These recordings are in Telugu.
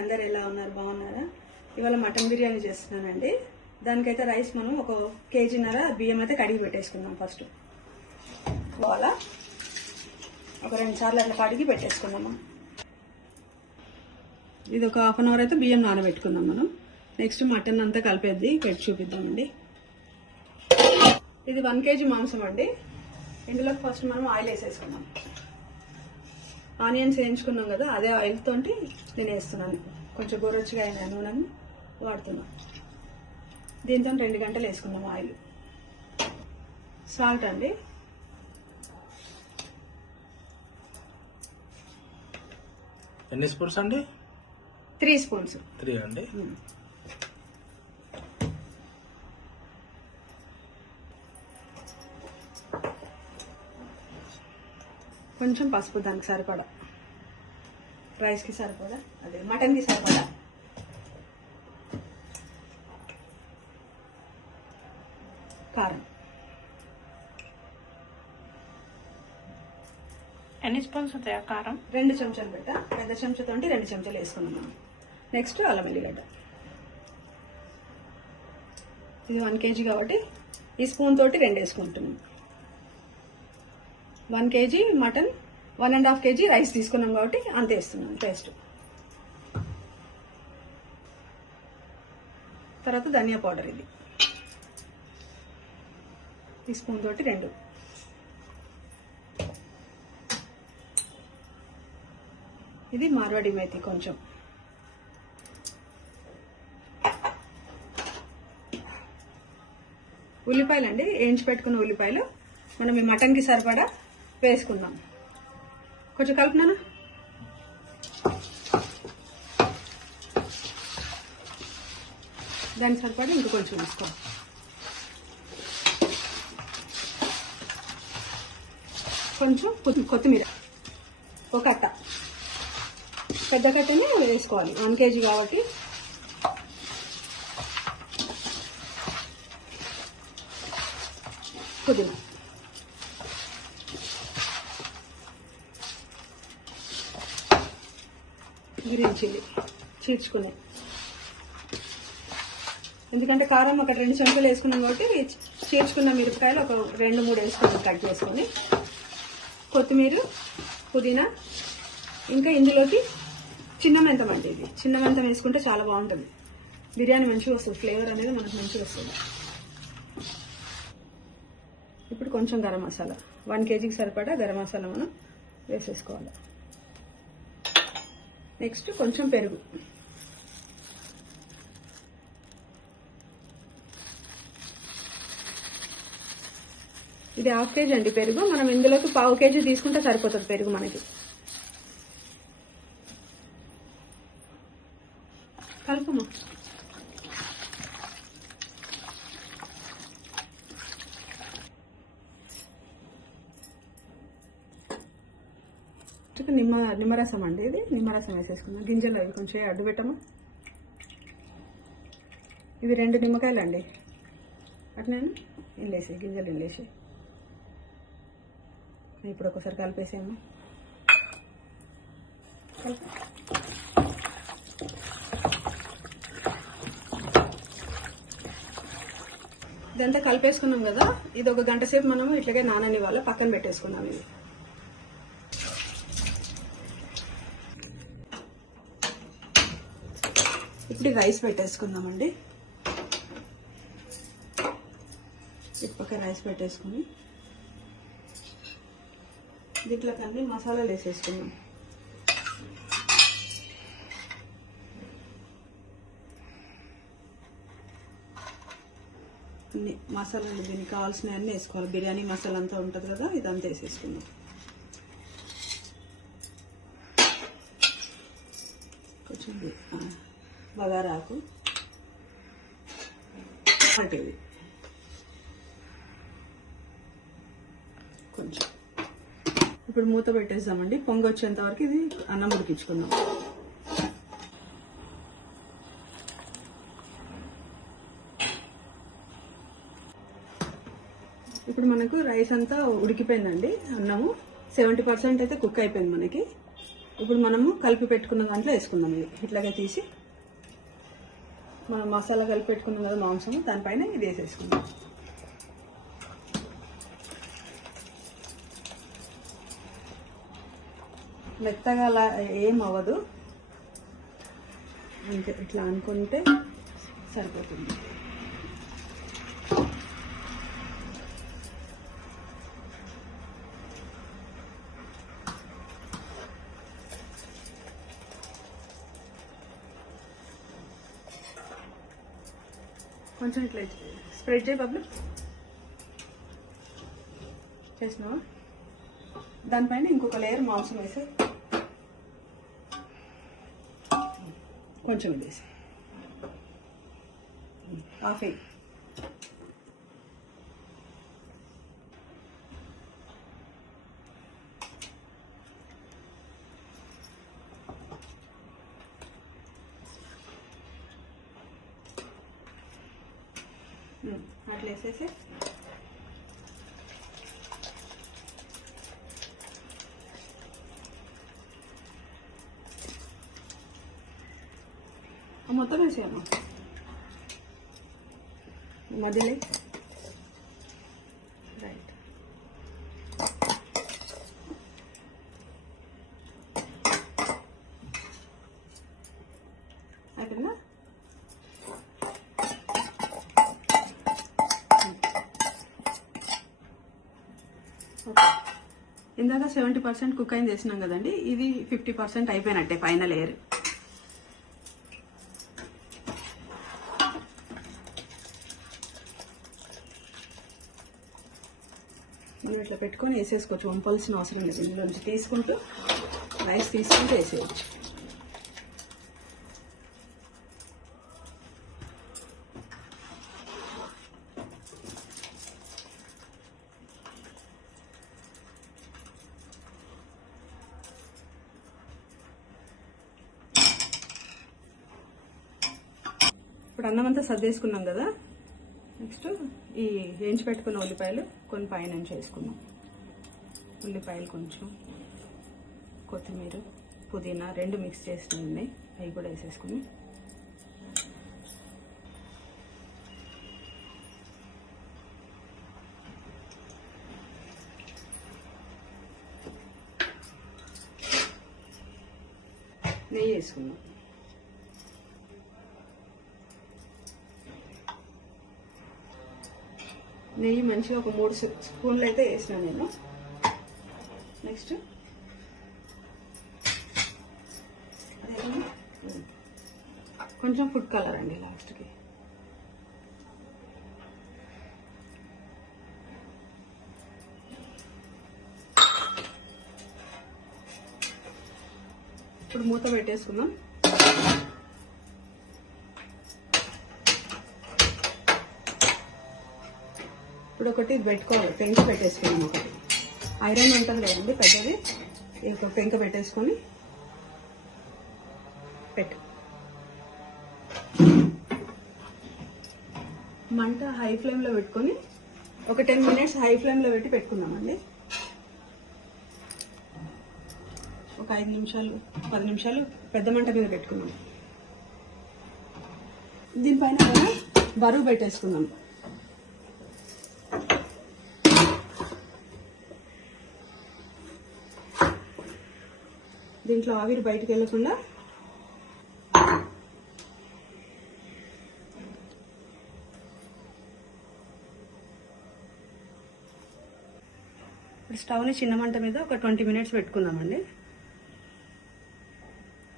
అందరు ఎలా ఉన్నారు, బాగున్నారా? ఇవాళ మటన్ బిర్యానీ చేస్తున్నానండి. దానికైతే రైస్ మనం 1 కేజీన్నర బియ్యం అయితే కడిగి పెట్టేసుకుందాం. ఫస్ట్ బాగా ఒక 2 సార్లు అట్లా కడిగి పెట్టేసుకుందాము. ఇది ఒక హాఫ్ అన్ అవర్ అయితే బియ్యం నానబెట్టుకుందాం మనం. నెక్స్ట్ మటన్ అంతా కలిపేద్ది పెట్టి చూపిద్దామండి. ఇది 1 కేజీ మాంసం అండి. ఇందులోకి ఫస్ట్ మనం ఆయిల్ వేసేసుకుందాం. ఆనియన్స్ వేయించుకున్నాం కదా, అదే ఆయిల్ తోటి నేను వేస్తున్నాను. కొంచెం గోరొచ్చుగా అయిన నూనెని వాడుతున్నాను. దీంతో 2 గంటలు వేసుకున్నాం ఆయిల్. సాల్ట్ అండి, ఎన్ని స్పూన్స్ అండి? 3 స్పూన్స్. 3 అండి. కొంచెం పసుపు దానికి సరిపడా, రైస్కి సరిపడా, అదే మటన్కి సరిపడా. కారం ఎన్ని స్పూన్స్ అవుతాయా? కారం 2 చెంచాలు పెట్టా. పెద్ద చెంచాతో 2 చెంచాలు వేసుకున్నాం మనం. నెక్స్ట్ అల్లం వెల్లిగడ్డ. ఇది 1 కేజీ కాబట్టి ఈ స్పూన్ తోటి 2 వేసుకుంటున్నాం. 1 కేజీ మటన్, 1.5 కేజీ రైస్ తీసుకున్నాం కాబట్టి అంత వేస్తున్నాం టేస్ట్. తర్వాత ధనియా పౌడర్, ఇది ఈ స్పూన్ తోటి 2. ఇది మార్వాడి మేతి కొంచెం. ఉల్లిపాయలు అండి, వేయించి పెట్టుకున్న ఉల్లిపాయలు మనం ఈ మటన్కి సరిపడా వేసుకుందాం. కొంచెం కలుపునాను. దానికి సరిపడా ఇంకా కొంచెం వేసుకోవాలి. కొంచెం కొత్తిమీర, ఒక కట్ట, పెద్ద కట్టనే వేసుకోవాలి. 1 కేజీ కాబట్టి. పుదీనా, గ్రీన్ చిల్లీ చీల్చుకునే, ఎందుకంటే కారం ఒక 2 చెంచాలు వేసుకున్నాం కాబట్టి చీల్చుకున్న మిరపకాయలు ఒక 2-3 వేసుకుని కట్ చేసుకొని, కొత్తిమీర, పుదీనా, ఇంకా ఇందులోకి చిన్న మెంతం అండి. ఇది చిన్న మెంతం వేసుకుంటే చాలా బాగుంటుంది. బిర్యానీ మంచిగా వస్తుంది, ఫ్లేవర్ అనేది మనకు మంచిగా వస్తుంది. ఇప్పుడు కొంచెం గరం మసాలా, 1 కేజీకి సరిపడా గరం మసాలా మనం వేసేసుకోవాలి. నెక్స్ట్ కొంచెం పెరుగు, ఇది 1/2 కేజీ అండి పెరుగు. మనం ఇందులోకి 1/2 కేజీ తీసుకుంటే సరిపోతుంది పెరుగు మనకి. కలుపుమా. నిమ్మరసం అండి, ఇది నిమ్మరసం వేసేసుకున్నాం. గింజలు అవి కొంచెం అడ్డు పెట్టమా. ఇవి 2 నిమ్మకాయలు అండి, అట్నే ఇల్లేసి గింజలు ఇల్లేసి ఇప్పుడు ఒకసారి కలిపేసాము. ఇదంతా కలిపేసుకున్నాం కదా, ఇది 1 గంట సేపు మనము ఇట్లాగే నాననివ్వాలి. పక్కన పెట్టేసుకున్నాం. ఇది ఇప్పుడు రైస్ పెట్టేసుకుందామండి. ఇప్పక రైస్ పెట్టేసుకుని దీంట్లో అన్ని మసాలాలు వేసేసుకున్నాం. అన్ని మసాలాలు దీనికి కావాల్సినవి అన్నీ వేసుకోవాలి. బిర్యానీ మసాలా అంతా ఉంటుంది కదా, ఇదంతా వేసేసుకున్నాం. కొంచెం బగారాకు, అంటే కొంచెం. ఇప్పుడు మూత పెట్టేద్దామండి. పొంగి వచ్చేంత వరకు ఇది అన్నం ఉడికించుకుందాం. ఇప్పుడు మనకు రైస్ అంతా ఉడికిపోయిందండి. అన్నము 70% అయితే కుక్ అయిపోయింది మనకి. ఇప్పుడు మనము కలిపి పెట్టుకున్న దాంట్లో వేసుకుందాం. ఇది ఇట్లాగే తీసి మనం మసాలా కలిపి పెట్టుకున్నాం కదా మాంసం, దానిపైన ఇది వేసేసుకుందాం. మెత్తగా అలా ఏం అవ్వదు, ఇంకా ఇట్లా అనుకుంటే సరిపోతుంది. కొంచెం ఇట్లా స్ప్రెడ్ చేయి బాబు. చేసినావా? దానిపైన ఇంకొక లేయర్ మాంసం వేసి కొంచెం వేసి హాఫ్ ఎగ్. అట్లా వేసేసి మొత్తం వేసేయమ్మా మధ్యలో. రైట్. అయిపోయిందా? ఇందాక 70% కుక్ అయింది చేసినాం కదండి, ఇది 50% అయిపోయినట్టే ఫైనల్ లేయర్. నువ్వు ఇట్లా పెట్టుకొని వేసేసుకోవచ్చు, వంపాల్సిన అవసరం లేదు. ఇందులోంచి తీసుకుంటూ రైస్ తీసుకుంటూ వేసేయచ్చు. ఇప్పుడు అన్నం అంతా సర్దేసుకున్నాం కదా, నెక్స్ట్ ఈ వేయించి పెట్టుకున్న ఉల్లిపాయలు కొన్ని పైన నుంచి వేసుకున్నాం. ఉల్లిపాయలు కొంచెం, కొత్తిమీర, పుదీనా రెండు మిక్స్ చేసినవి అవి కూడా వేసేసుకుని నెయ్యి వేసుకున్నాం. నెయ్యి మంచిగా ఒక 3 స్పూన్లు అయితే వేసిన నేను. నెక్స్ట్ కొంచెం ఫుడ్ కలర్ అండి లాస్ట్కి. ఇప్పుడు మూత పెట్టేసుకుందాం. ఇప్పుడు ఒకటి పెట్టుకోవాలి, పెంక పెట్టేసుకున్నాం. ఒకటి ఐరన్ ఉంటుంది కదండి పెద్దది, ఒక పెంక పెట్టేసుకొని పెట్టు. మంట హై ఫ్లేమ్లో పెట్టుకొని ఒక 10 మినిట్స్ హై ఫ్లేమ్లో పెట్టి పెట్టుకుందామండి. ఒక 5 నిమిషాలు 10 నిమిషాలు పెద్ద మంట మీద పెట్టుకుందాం. దీనిపైన కూడా బరువు పెట్టేసుకుందాం. దీంట్లో ఆవిరి బయటకు వెళ్ళకుండా ఇప్పుడు స్టవ్ని చిన్న మంట మీద ఒక 20 మినిట్స్ పెట్టుకుందామండి.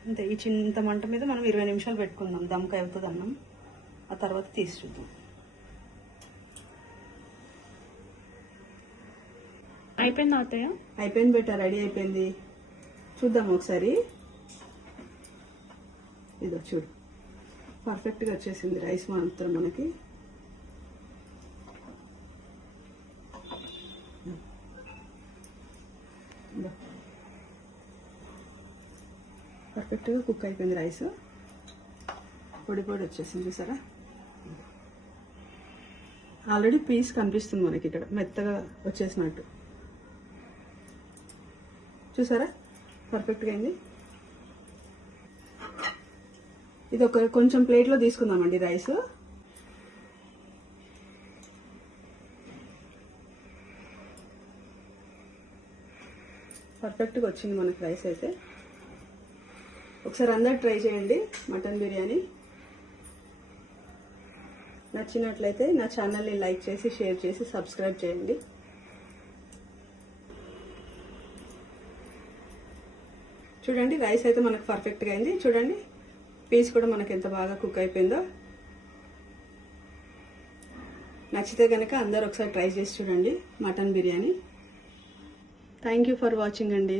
అంతే, ఈ చిన్న మంట మీద మనం 20 నిమిషాలు పెట్టుకుందాం. దమ్కి అవుతుంది అన్నం, ఆ తర్వాత తీసి చూద్దాం. అయిపోయింది అత్తయ్య? అయిపోయింది బెట్ట, రెడీ అయిపోయింది. చూద్దాం ఒకసారి. ఇదో చూడు, పర్ఫెక్ట్గా వచ్చేసింది రైస్ మాత్రం మనకి. పర్ఫెక్ట్గా కుక్ అయిపోయింది రైస్, పొడి పొడి వచ్చేసింది చూసారా. ఆల్రెడీ పీస్ కనిపిస్తుంది మనకి ఇక్కడ, మెత్తగా వచ్చేసినట్టు చూసారా, పర్ఫెక్ట్గా అయింది. ఇది ఒక కొంచెం ప్లేట్లో తీసుకుందామండి రైస్. పర్ఫెక్ట్గా వచ్చింది మనకు రైస్ అయితే. ఒకసారి అందరు ట్రై చేయండి మటన్ బిర్యానీ. నచ్చినట్లయితే నా ఛానల్ని లైక్ చేసి షేర్ చేసి సబ్స్క్రైబ్ చేయండి. చూడండి రైస్ అయితే మనకు పర్ఫెక్ట్గా అయింది. చూడండి పీస్ కూడా మనకు ఎంత బాగా కుక్ అయిపోయిందో. నచ్చితే కనుక అందరు ఒకసారి ట్రై చేసి చూడండి mutton biryani. Thank you for watching అండి.